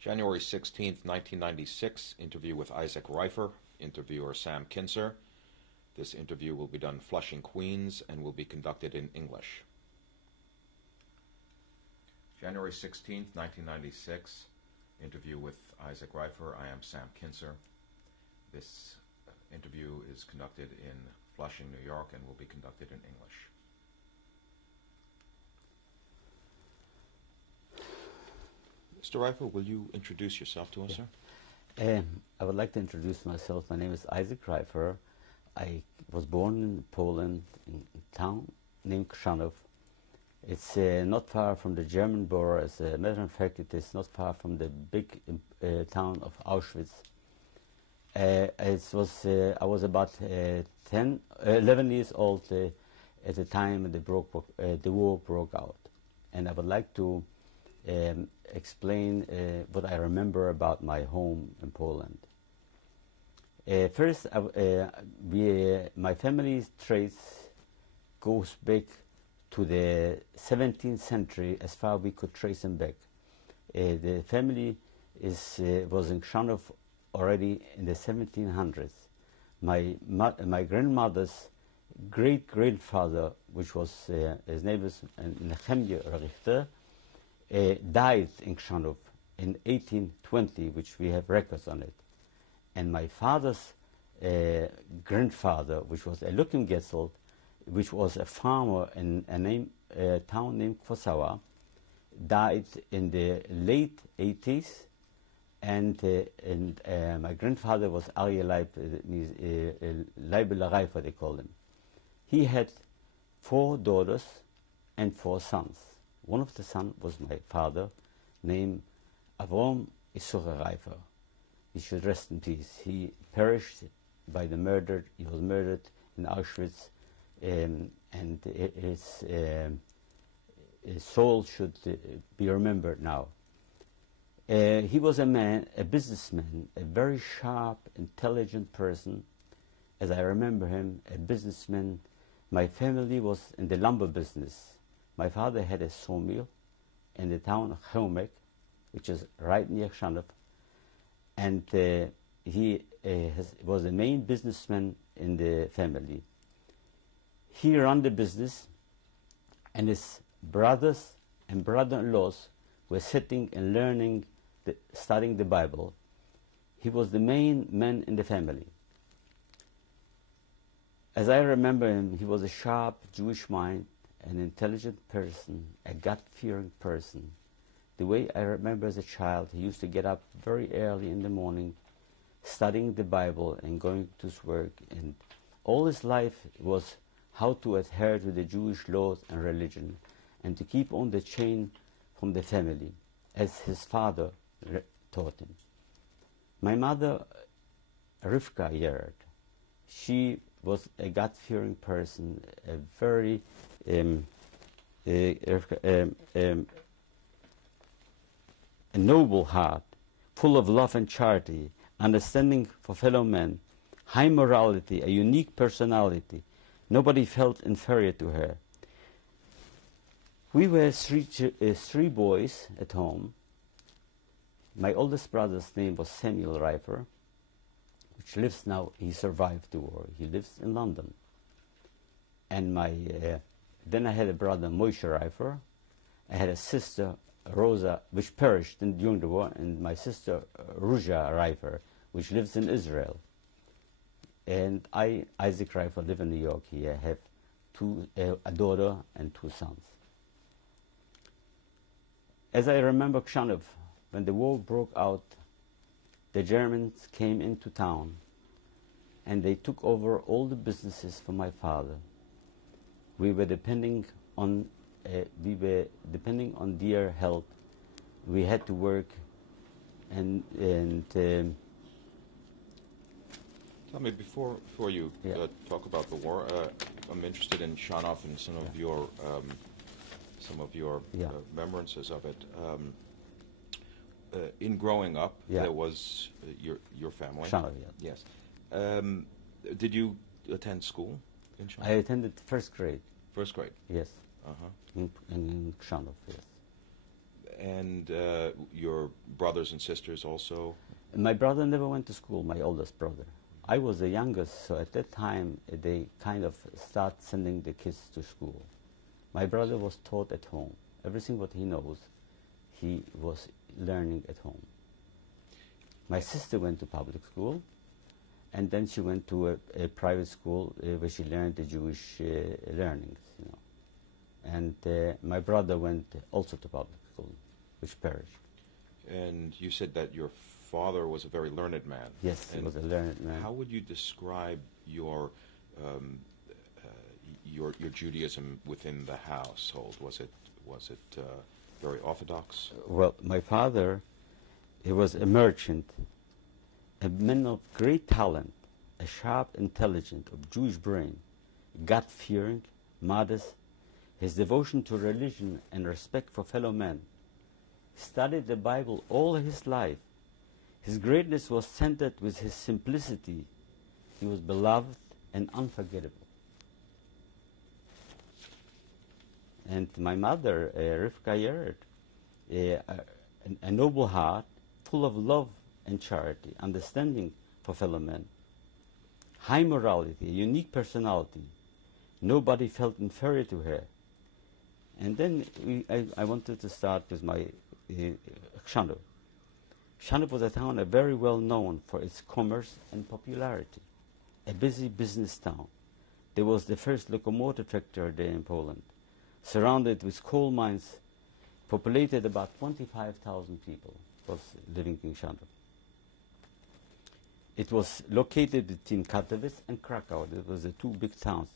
January 16th, 1996, interview with Izaak Reifer, interviewer Sam Kinzer. This interview will be done in Flushing, Queens, and will be conducted in English. January 16th, 1996, interview with Izaak Reifer. I am Sam Kinzer. This interview is conducted in Flushing, New York, and will be conducted in English. Mr. Reifer, will you introduce yourself to us, sir? I would like to introduce myself. My name is Izaak Reifer. I was born in Poland, in a town named Krzanów. It's not far from the German border. As a matter of fact, it is not far from the big town of Auschwitz. I was about 11 years old at the time the war broke out. And I would like to explain what I remember about my home in Poland. First, my family's trace goes back to the 17th century, as far we could trace them back. The family was in Krzanów already in the 1700s. My grandmother's great-grandfather, which was his name was Nehemiah Reifer, died in Krzanów in 1820, which we have records on it. And my father's grandfather, which was a Luckengetzel, which was a farmer in a town named Kwasawa, died in the late 80s, and my grandfather was Arya Leibler Reifer, they called him. He had 4 daughters and 4 sons. One of the sons was my father, named Avram Izaak Reifer. He should rest in peace. He perished by the murder. He was murdered in Auschwitz, and his soul should be remembered now. He was a businessman, a very sharp, intelligent person. As I remember him, a businessman. My family was in the lumber business. My father had a sawmill in the town of Chełmek, which is right near Krzanów, and he was the main businessman in the family. He ran the business, and his brothers and brother-in-laws were sitting and learning, studying the Bible. He was the main man in the family. As I remember him, he was a sharp Jewish mind, an intelligent person, a God-fearing person. The way I remember as a child, he used to get up very early in the morning, studying the Bible and going to his work. And all his life was how to adhere to the Jewish laws and religion, and to keep on the chain from the family, as his father taught him. My mother, Rivka Yerd, she was a God-fearing person, a very a noble heart, full of love and charity, understanding for fellow men, high morality, a unique personality. Nobody felt inferior to her. We were 3 boys at home. My oldest brother's name was Samuel Reifer, which lives now, he survived the war. He lives in London. And then I had a brother, Moshe Reifer. I had a sister, Rosa, which perished during the war, and my sister, Ruja Reifer, which lives in Israel. And I, Izaak Reifer, live in New York here. I have a daughter and 2 sons. As I remember Krzanów, when the war broke out, the Germans came into town, and they took over all the businesses for my father. We were depending on their help. We had to work, and Tell me, before you talk about the war, I'm interested in Krzanów and some of your remembrances of it. In growing up, there was your family. Krzanów, yes. Did you attend school in Krzanów? I attended 1st grade. 1st grade? Yes. Uh-huh. In Krzanów, yes. And your brothers and sisters also? My brother never went to school, my oldest brother. I was the youngest, so at that time they kind of start sending the kids to school. My brother was taught at home. Everything what he knows, he was learning at home. My sister went to public school, and then she went to a private school where she learned the Jewish learnings, you know. And my brother went also to public school, which perished. And you said that your father was a very learned man. Yes, he was a learned man. How would you describe your Judaism within the household? Was it very orthodox? Well, my father, he was a merchant, a man of great talent, a sharp, intelligent, of Jewish brain, God-fearing, modest. His devotion to religion and respect for fellow men. He studied the Bible all his life. His greatness was centered with his simplicity. He was beloved and unforgettable. And my mother, Rivka Yared, a noble heart, full of love and charity, understanding for fellow men, high morality, a unique personality. Nobody felt inferior to her. And then I wanted to start with my Kshanov. Kshanov was a town very well known for its commerce and popularity, a busy business town. There was the first locomotive factory there in Poland, surrounded with coal mines, populated about 25,000 people was living in Kshanov. It was located between Katowice and Krakow. It was the two big towns.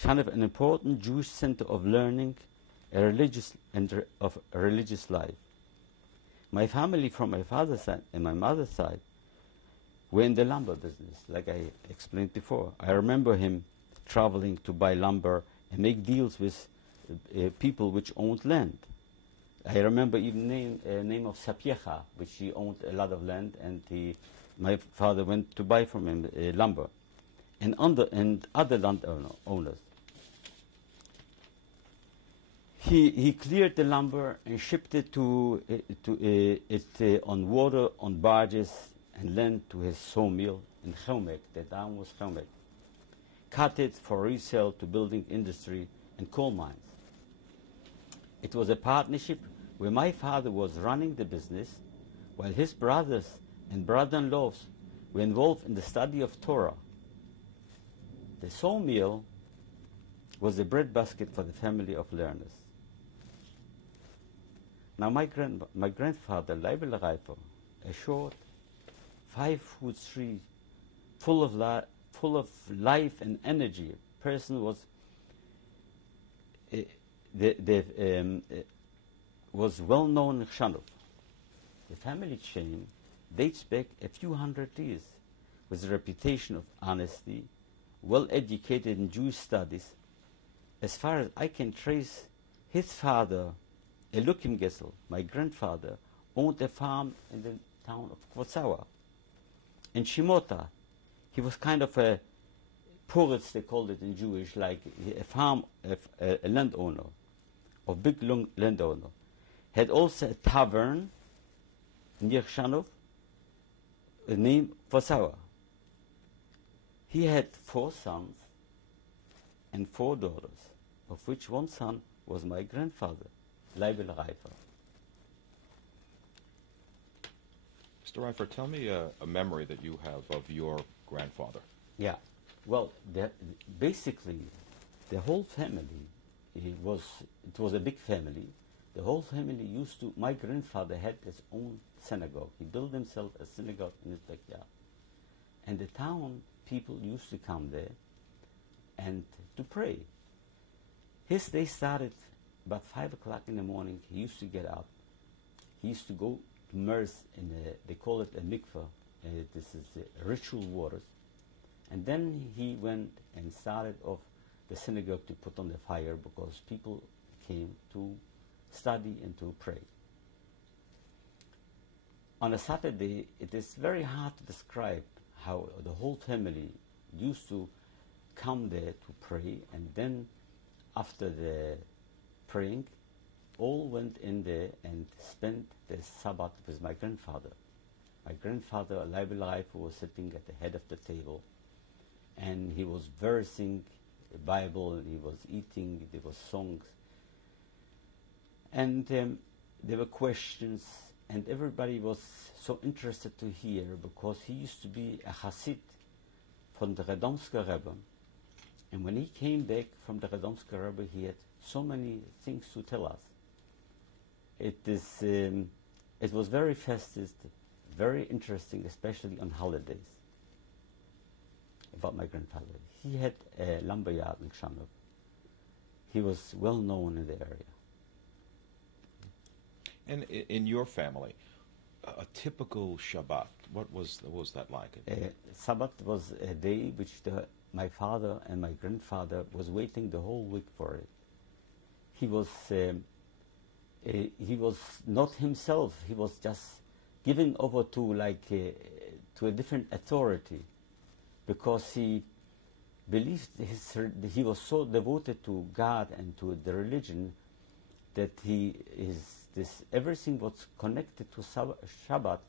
Kshanov, an important Jewish center of learning, of religious life. My family from my father's side and my mother's side were in the lumber business, like I explained before. I remember him traveling to buy lumber and make deals with people which owned land. I remember even name of Sapiecha, which he owned a lot of land, and my father went to buy from him lumber, and other land owners. He cleared the lumber and shipped it on water, on barges, and land to his sawmill in Chelmek. The town was Chelmek. Cut it for resale to building industry and coal mines. It was a partnership where my father was running the business, while his brothers and brother-in-laws were involved in the study of Torah. The sawmill was the breadbasket for the family of learners. Now my grandfather, Reifer, a short, 5-foot tree, full of life and energy person, was was well known in Kshanov. The family chain dates back a few hundred years, with a reputation of honesty, well educated in Jewish studies. As far as I can trace, his father, Elukim Gessel, my grandfather, owned a farm in the town of Kwosawa. In Shimota, he was kind of a poritz, they called it in Jewish, like a landowner, a big landowner. Had also a tavern near Kshanov, named Kwosawa. He had 4 sons and 4 daughters, of which one son was my grandfather, Leibel Reifer. Mr. Reifer, tell me a memory that you have of your grandfather. Yeah, well, basically, the whole family, it was a big family. The whole family my grandfather had his own synagogue. He built himself a synagogue in his backyard. And the town people used to come there and to pray. His day started about 5 o'clock in the morning. He used to get up. He used to go to immerse in they call it a mikveh. This is ritual waters. And then he went and started off the synagogue to put on the fire, because people came to study and to pray. On a Saturday, it is very hard to describe how the whole family used to come there to pray, and then after the praying, all went in there and spent the Sabbath with my grandfather. My grandfather, Reifer, was sitting at the head of the table, and he was versing the Bible, he was eating, there were songs, and there were questions, and everybody was so interested to hear, because he used to be a Hasid from the Radomsker Rebbe, and when he came back from the Radomsker Rebbe, he had so many things to tell us. It was very festive, very interesting, especially on holidays, about my grandfather. He had a lumberyard in Shanov. He was well known in the area. And in your family, a typical Shabbat, what was that like? Sabbath was a day which my father and my grandfather was waiting the whole week for it. He was not himself. He was just given over to a different authority, because he believed he was so devoted to God and to the religion that everything was connected to Shabbat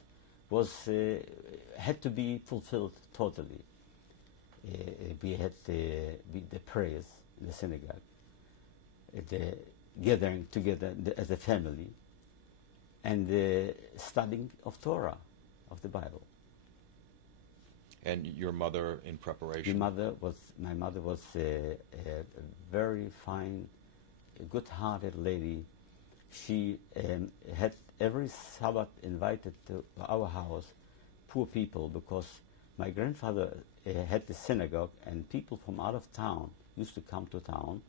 had to be fulfilled totally. We had the prayers in the synagogue, the gathering together as a family, and the studying of Torah, of the Bible. And your mother, in preparation? My mother was a very fine, good-hearted lady. She had every Sabbath invited to our house poor people, because my grandfather had the synagogue, and people from out of town used to come to town,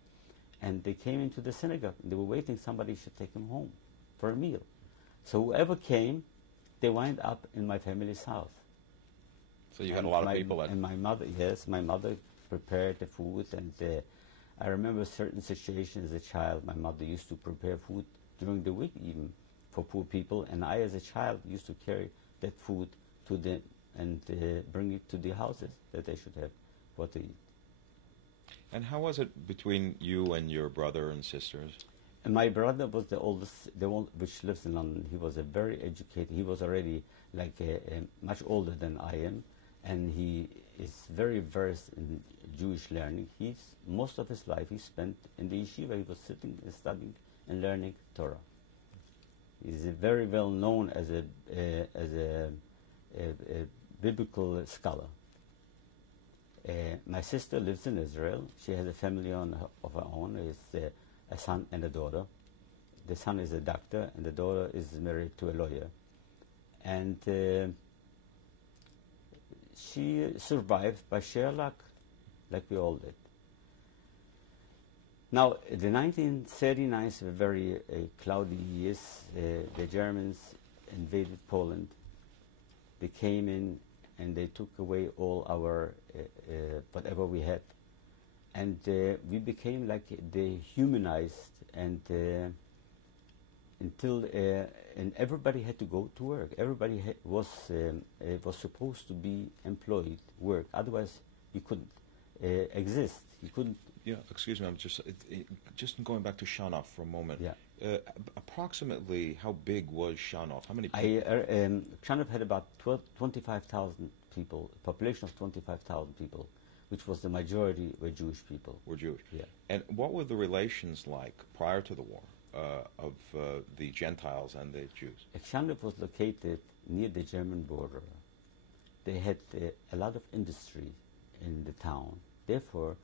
and they came into the synagogue. They were waiting somebody should take them home for a meal. So whoever came, they wind up in my family's house. So you had a lot of people. And my mother, yes, my mother prepared the food, and I remember certain situations as a child. My mother used to prepare food during the week even for poor people, and I as a child used to carry that food to them and bring it to the houses that they should have what to eat. And how was it between you and your brother and sisters? And my brother was the oldest, the one which lives in London. He was a very educated. He was already much older than I am, and he is very versed in Jewish learning. Most of his life he spent in the yeshiva. He was sitting and studying and learning Torah. He's very well known as a biblical scholar. My sister lives in Israel. She has a family of her own. It's a son and a daughter. The son is a doctor, and the daughter is married to a lawyer. And she survived by sheer luck, like we all did. Now, the 1939 were very cloudy years. The Germans invaded Poland. They came in and they took away all our whatever we had, and we became like dehumanized, and and everybody had to go to work. Everybody was supposed to be employed, work. Otherwise, you couldn't exist. You couldn't. Yeah, excuse me. I'm just going back to Shanov for a moment. Yeah. Approximately, how big was Shanov? How many people? Shanov had about 25,000 people, a population of 25,000 people, which was the majority were Jewish people. Were Jewish. Yeah. And what were the relations like prior to the war of the Gentiles and the Jews? Shanov was located near the German border. They had a lot of industry in the town. Therefore,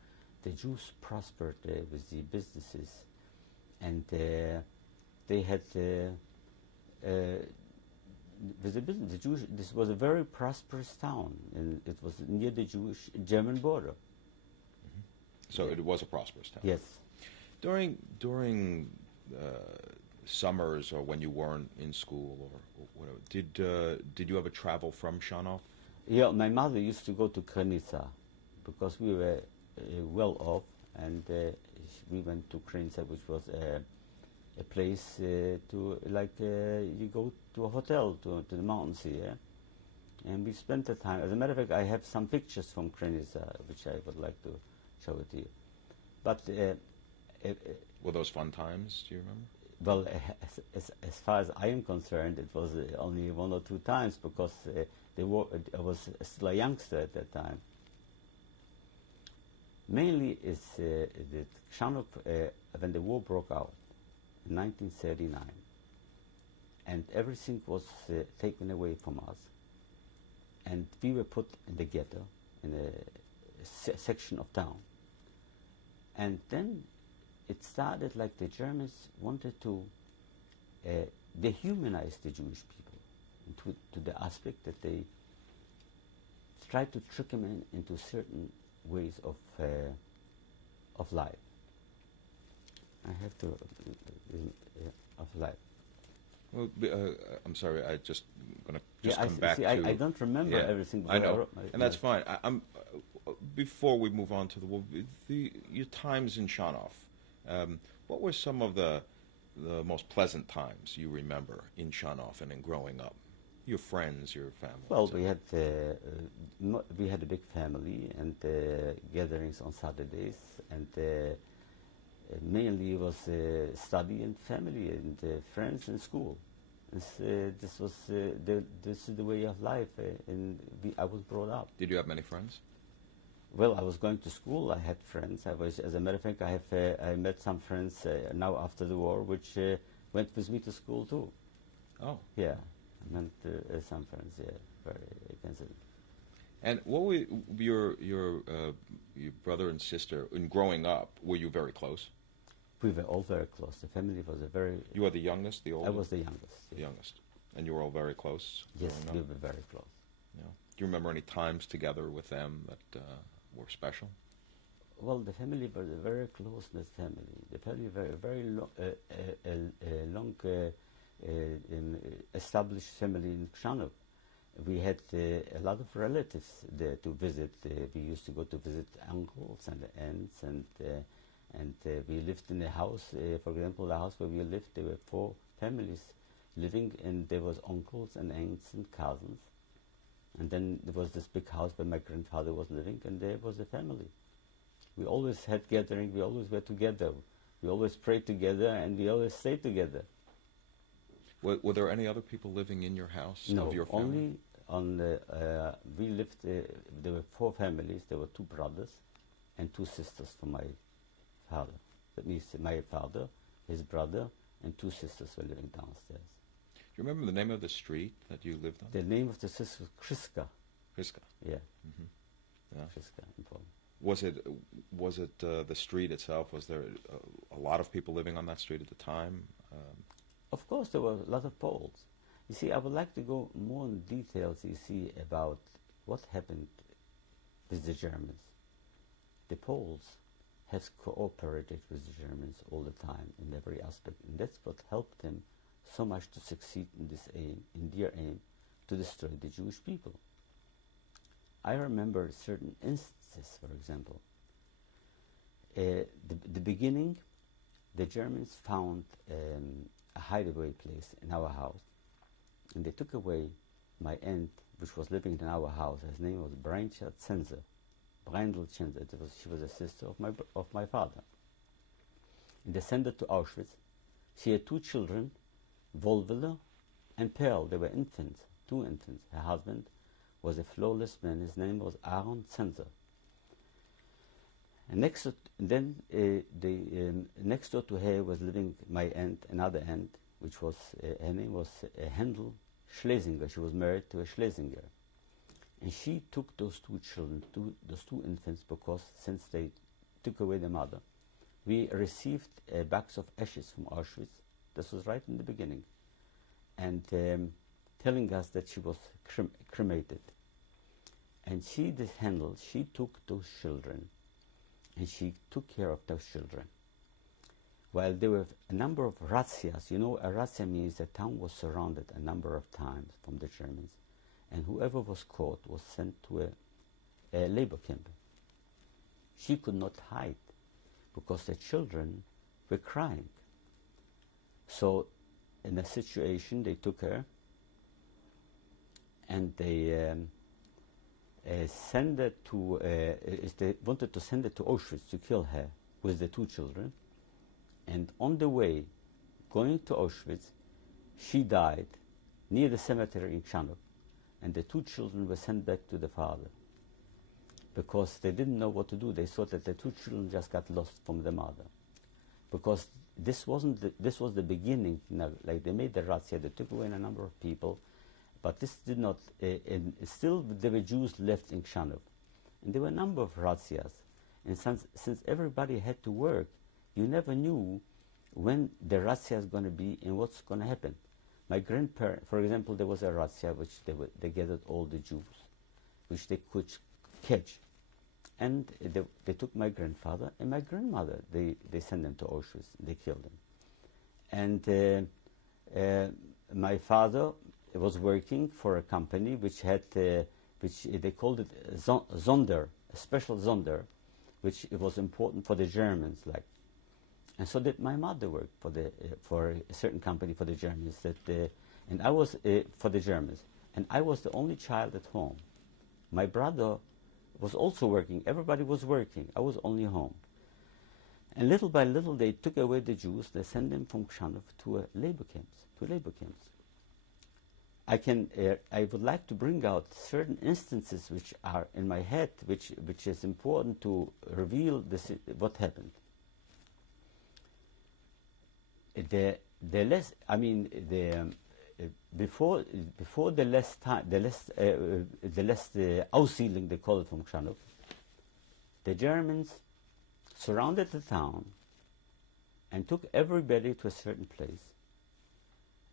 the Jews prospered with the businesses, and they had with the business. The Jewish. This was a very prosperous town, and it was near the Jewish-German border. Mm-hmm. So it was a prosperous town. Yes. During summers, or when you weren't in school or whatever, did you ever travel from Shanov? Yeah, my mother used to go to Krenica because we were well off, and we went to Krenica, which was a place you go to a hotel to the mountains here, and we spent the time. As a matter of fact, I have some pictures from Krenica which I would like to show it to you. But were those fun times? Do you remember? Well, as far as I am concerned, it was only 1 or 2 times because I was still a youngster at that time. Mainly, it's that Kshannok, when the war broke out in 1939, and everything was taken away from us, and we were put in the ghetto, in a section of town. And then it started like the Germans wanted to dehumanize the Jewish people to the aspect that they tried to trick them into certain ways of life. I have to of life. Well, I'm sorry. I just going to come back see, to. I don't remember everything. I know, and that's fine. I'm before we move on to your times in Shanov. What were some of the most pleasant times you remember in Shanov and in growing up? Your friends, your family. Well, we had a big family and gatherings on Saturdays, and mainly it was study and family and friends and school. This is the way of life, I was brought up. Did you have many friends? Well, I was going to school. I had friends. As a matter of fact, I met some friends now after the war, which went with me to school too. Oh, yeah, I met some friends. Yeah, very considerable. And what were your brother and sister in growing up? Were you very close? We were all very close. The family was a very. You were the youngest, the oldest. I was the youngest. The youngest, and you were all very close. Yes, we were very close. Yeah. Do you remember any times together with them that were special? Well, the family was a very close-knit family. The family were a very long established family in Kshannok. We had a lot of relatives there to visit. We used to go to visit uncles and aunts, and we lived in a house. For example, the house where we lived, there were 4 families living, and there was uncles and aunts and cousins. And then there was this big house where my grandfather was living, and there was a family. We always had gathering. We always were together. We always prayed together, and we always stayed together. Were there any other people living in your house? No, of your family? only on we lived. There were 4 families. There were 2 brothers and 2 sisters from my father. That means my father, his brother, and 2 sisters were living downstairs. Do you remember the name of the street that you lived on? The name of the sister was Kriska. Kriska. Yeah. Mm-hmm. Yeah. Kriska in Poland. Was it the street itself? Was there a lot of people living on that street at the time? Of course, there were a lot of Poles. You see, I would like to go more in details, you see, about what happened with the Germans. The Poles have cooperated with the Germans all the time in every aspect, and that's what helped them so much to succeed in this aim, in their aim to destroy the Jewish people. I remember certain instances, for example. The beginning, the Germans found a hideaway place in our house, and they took away my aunt, which was living in our house. Her name was Brandl Zenzer. She was a sister of my father. And they sent her to Auschwitz. She had 2 children, Volvele and Pearl. They were infants, 2 infants. Her husband was a flawless man. His name was Aaron Zenzer. And next door to her was living my aunt, another aunt, which was her name was Handel Schlesinger. She was married to a Schlesinger, and she took those 2 children, those 2 infants, because since they took away the mother, we received bags of ashes from Auschwitz. This was right in the beginning, and telling us that she was cremated. And this Handel, she took those children, and she took care of those children. While there were a number of razzias, you know, a razzia means the town was surrounded a number of times from the Germans, and whoever was caught was sent to a labor camp. She could not hide because the children were crying. So in a situation, they took her and they sent her to, they wanted to send her to Auschwitz to kill her with the 2 children. And on the way, going to Auschwitz. She died near the cemetery in Khanov, and the 2 children were sent back to the father because they didn't know what to do. They thought that the 2 children just got lost from the mother, because this was the beginning. Like, they made the razzia, they took away a number of people, but this did not. And still, there were Jews left in Khanov, and there were a number of razzias. And since everybody had to work, you never knew when the razzia is going to be and what's going to happen. My grandparents, for example, there was a razzia which they gathered all the Jews, which they could catch. And they took my grandfather and my grandmother. They sent them to Auschwitz. They killed them. And my father was working for a company which had, which they called it Sonder, a special Sonder, which it was important for the Germans, like. And so did my mother work for a certain company for the Germans. And I was for the Germans, and I was the only child at home. My brother was also working. Everybody was working. I was only home. And little by little, they took away the Jews. They sent them from Khanov to labor camps. I would like to bring out certain instances which are in my head, which is important to reveal what happened. Before the last Aussiedlung, they call it, from Khanov, the Germans surrounded the town and took everybody to a certain place.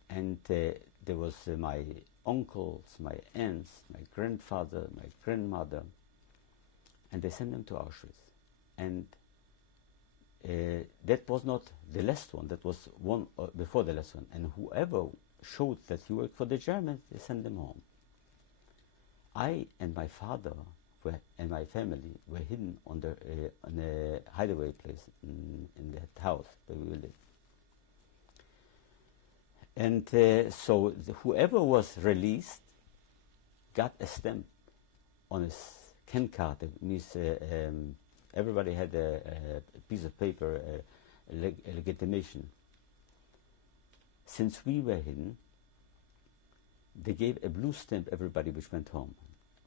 And there was my uncles, my aunts, my grandfather, my grandmother, and they sent them to Auschwitz. And that was not the last one. That was one before the last one. And whoever showed that he worked for the Germans, they sent them home. I and my father and my family were hidden on a hideaway place in that house where we lived. And so whoever was released got a stamp on his Kenkarte. It means everybody had a piece of paper, a legitimation. Since we were hidden, they gave a blue stamp everybody which went home.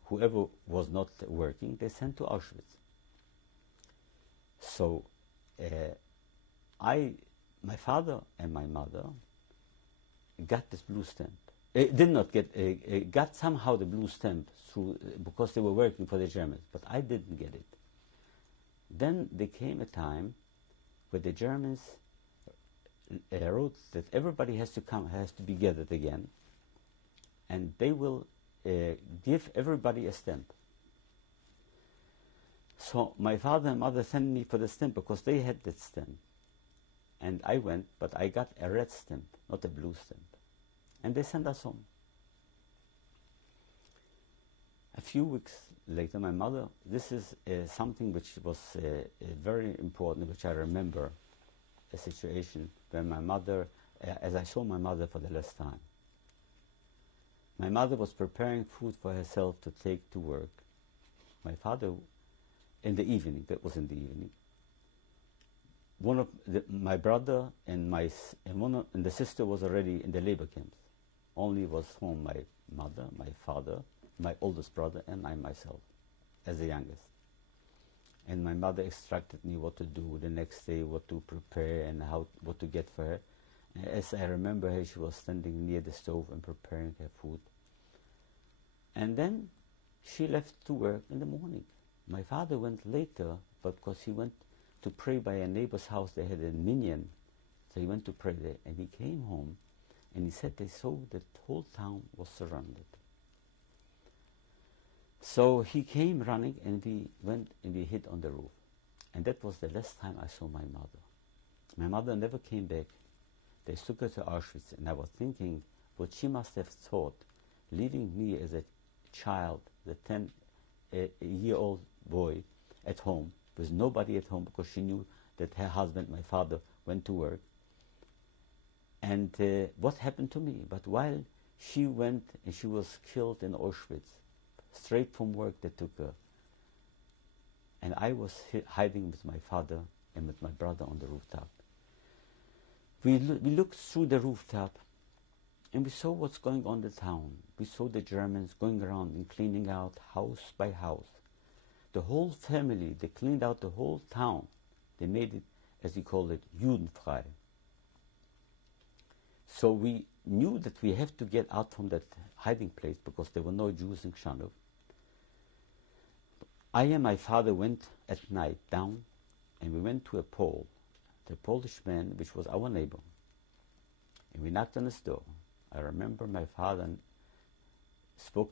Whoever was not working, they sent to Auschwitz. So my father and my mother got this blue stamp. Did not get, got somehow the blue stamp through, because they were working for the Germans, but I didn't get it. Then there came a time where the Germans wrote that everybody has to be gathered again, and they will give everybody a stamp. So my father and mother sent me for the stamp because they had that stamp. And I went, but I got a red stamp, not a blue stamp. And they sent us home. A few weeks later, my mother, this is something which was very important, which I remember, a situation where my mother, as I saw my mother for the last time. My mother was preparing food for herself to take to work. My father, in the evening, that was in the evening, my brother and the sister was already in the labor camps. Only was home my mother, my father, my oldest brother, and myself, as the youngest. And my mother instructed me what to do the next day, what to prepare, and what to get for her. And as I remember her, she was standing near the stove and preparing her food. And then she left to work in the morning. My father went later, but because he went to pray by a neighbor's house, they had a minyan, so he went to pray there. And he came home, and he said they saw that the whole town was surrounded. So he came running, and we went and we hid on the roof. And that was the last time I saw my mother. My mother never came back. They took her to Auschwitz, and I was thinking what she must have thought, leaving me as a child, the 10-year-old boy, at home, with nobody at home, because she knew that her husband, my father, went to work. And what happened to me? But while she went and she was killed in Auschwitz, straight from work they took her. And I was hiding with my father and with my brother on the rooftop. we looked through the rooftop, and we saw what's going on in the town. We saw the Germans going around and cleaning out house by house. The whole family, they cleaned out the whole town. They made it, as we call it, Judenfrei. So we knew that we have to get out from that hiding place because there were no Jews in Krzanów. I and my father went at night down, and we went to a Pole, the Polish man, which was our neighbor. And we knocked on his door. I remember my father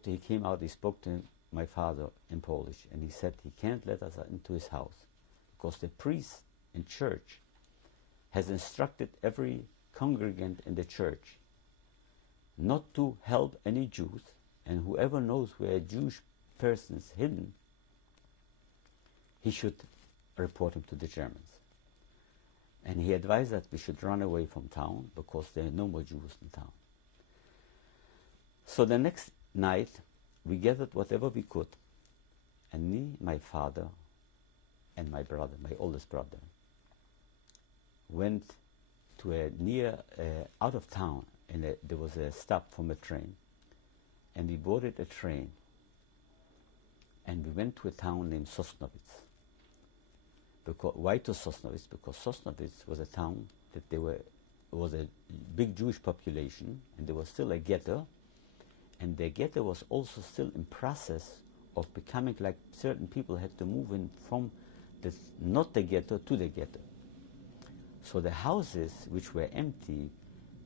he came out, he spoke to my father in Polish, and he said he can't let us into his house because the priest in church has instructed every congregant in the church not to help any Jews, and whoever knows where a Jewish person is hidden, he should report him to the Germans. And he advised that we should run away from town because there are no more Jews in town. So the next night, we gathered whatever we could, and me, my father, and my brother, my oldest brother, went to a near, out of town, and there was a stop from a train, and we boarded a train, and we went to a town named Sosnowitz. Why to Sosnowitz? Because Sosnowitz was a town that was a big Jewish population, and there was still a ghetto, and the ghetto was also still in process of becoming like certain people had to move in from not the ghetto to the ghetto. So the houses which were empty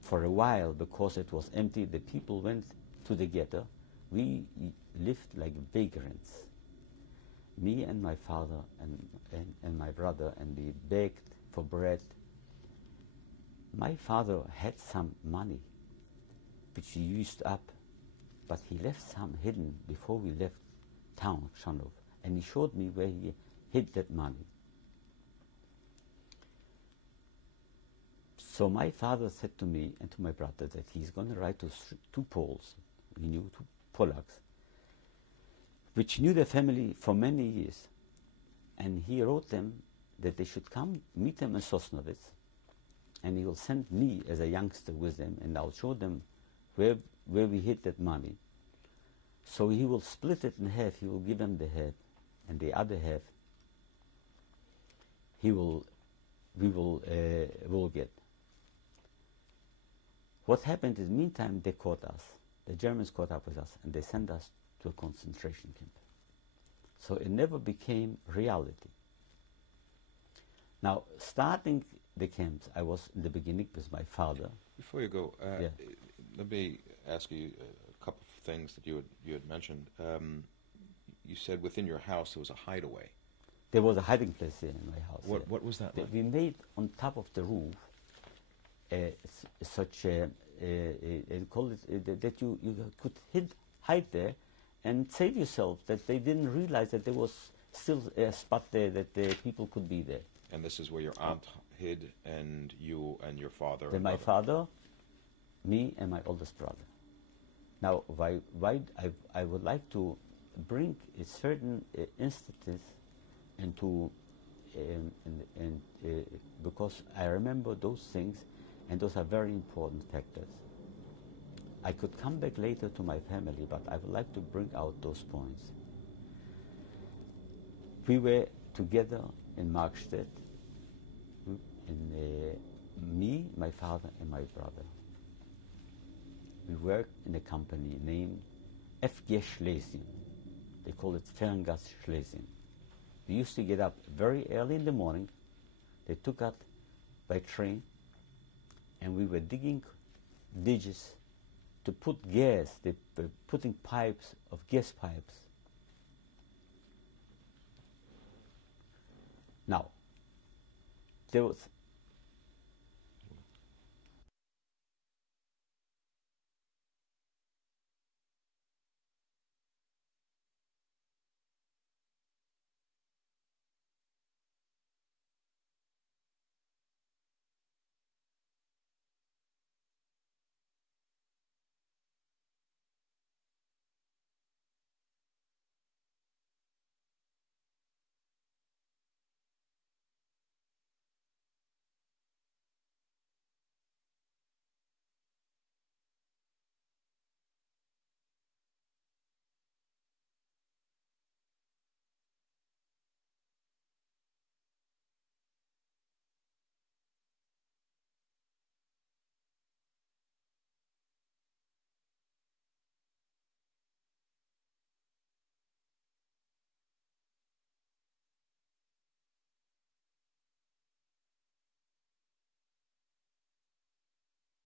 for a while, because it was empty, the people went to the ghetto. We lived like vagrants. Me and my father and my brother, and we begged for bread. My father had some money which he used up, but he left some hidden before we left town, Krzanów, and he showed me where he hid that money. So my father said to me and to my brother that he's going to write to two Poles, we knew two Polacks, which knew the family for many years. And he wrote them that they should come meet him in Sosnowitz, and he will send me as a youngster with them, and I'll show them where we hid that money. So he will split it in half. He will give them the half, and the other half we will get. What happened is, meantime, they caught us. The Germans caught up with us, and they sent us to a concentration camp. So it never became reality. Now, starting the camps, I was in the beginning with my father. Before you go, Yeah. let me ask you a couple of things that you had mentioned. You said within your house there was a hideaway. There was a hiding place there in my house. What was that like? We made on top of the roof such a call it that you could hide there and save yourself, that they didn't realize that there was still a spot there that the people could be there. And this is where your aunt hid, and you and your father. Then my father, me, and my oldest brother. Now, why I would like to bring a certain instances into because I remember those things, and those are very important factors. I could come back later to my family, but I would like to bring out those points. We were together in Markstedt, me, my father, and my brother. We worked in a company named FG Schlesien. They call it Ferngas Schlesien. We used to get up very early in the morning. They took us by train, and we were digging ditches to put gas. They were putting pipes of gas pipes. Now, there was